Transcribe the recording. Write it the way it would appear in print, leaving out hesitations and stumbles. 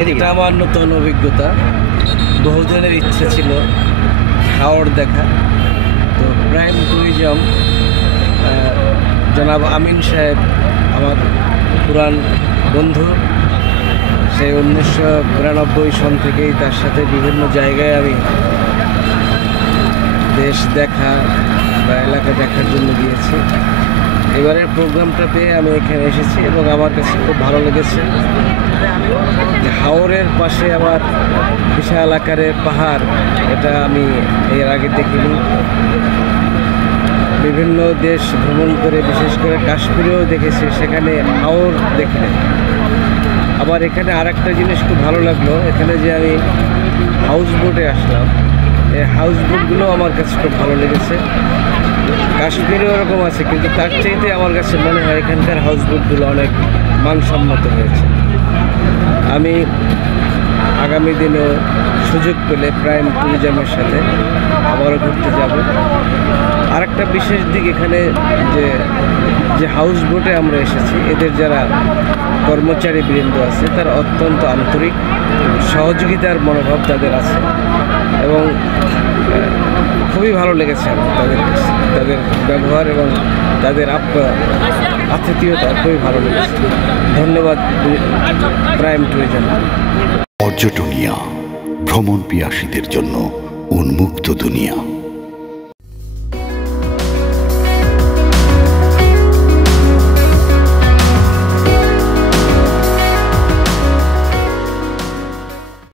এটা আমার নতুন অভিজ্ঞতা। বহুদিনের ইচ্ছে ছিল হাওর দেখা। তো প্রাইম ট্যুরিজম জনাব আমিন সাহেব আমার পুরান বন্ধু, সেই 1992 সন থেকেই তার সাথে বিভিন্ন জায়গায় আমি দেশ দেখা বা এলাকা দেখার জন্য গিয়েছি। এবারের প্রোগ্রামটা পেয়ে আমি এখানে এসেছি এবং আমার কাছে খুব ভালো লেগেছে। হাওরের পাশে আবার বিশাল আকারের পাহাড়, এটা আমি এর আগে দেখিনি। বিভিন্ন দেশ ভ্রমণ করে, বিশেষ করে কাশ্মীরেও দেখেছি, সেখানে হাওর দেখিনি। আবার এখানে আরেকটা জিনিস খুব ভালো লাগলো, এখানে যে আমি হাউস বোটে আসলাম, এই হাউস বোটগুলো আমার কাছে খুব ভালো লেগেছে। কাশ্মীরে ওরকম আছে, কিন্তু তার চাইতে আমার কাছে মনে হয় এখানকার হাউস বোটগুলো অনেক মানসম্মত হয়েছে। আমি আগামী দিনেও সুযোগ পেলে প্রাইম ট্যুরিজমের সাথে আবারও ঘুরতে যাব। আরেকটা বিশেষ দিক এখানে যে হাউস বোটে আমরা এসেছি, এদের যারা কর্মচারী বৃন্দ আছে তারা অত্যন্ত আন্তরিক, সহযোগিতার মনোভাব তাদের আছে এবং খুবই ভালো লেগেছে আমার তাদের ব্যবহার এবং তাদের আতিথেয়তা খুবই ভালো লেগেছে। ধন্যবাদ প্রাইম ট্যুরিজম। পর্যটনিয়া ভ্রমণ পিয়াসীদের জন্য উন্মুক্ত দুনিয়া।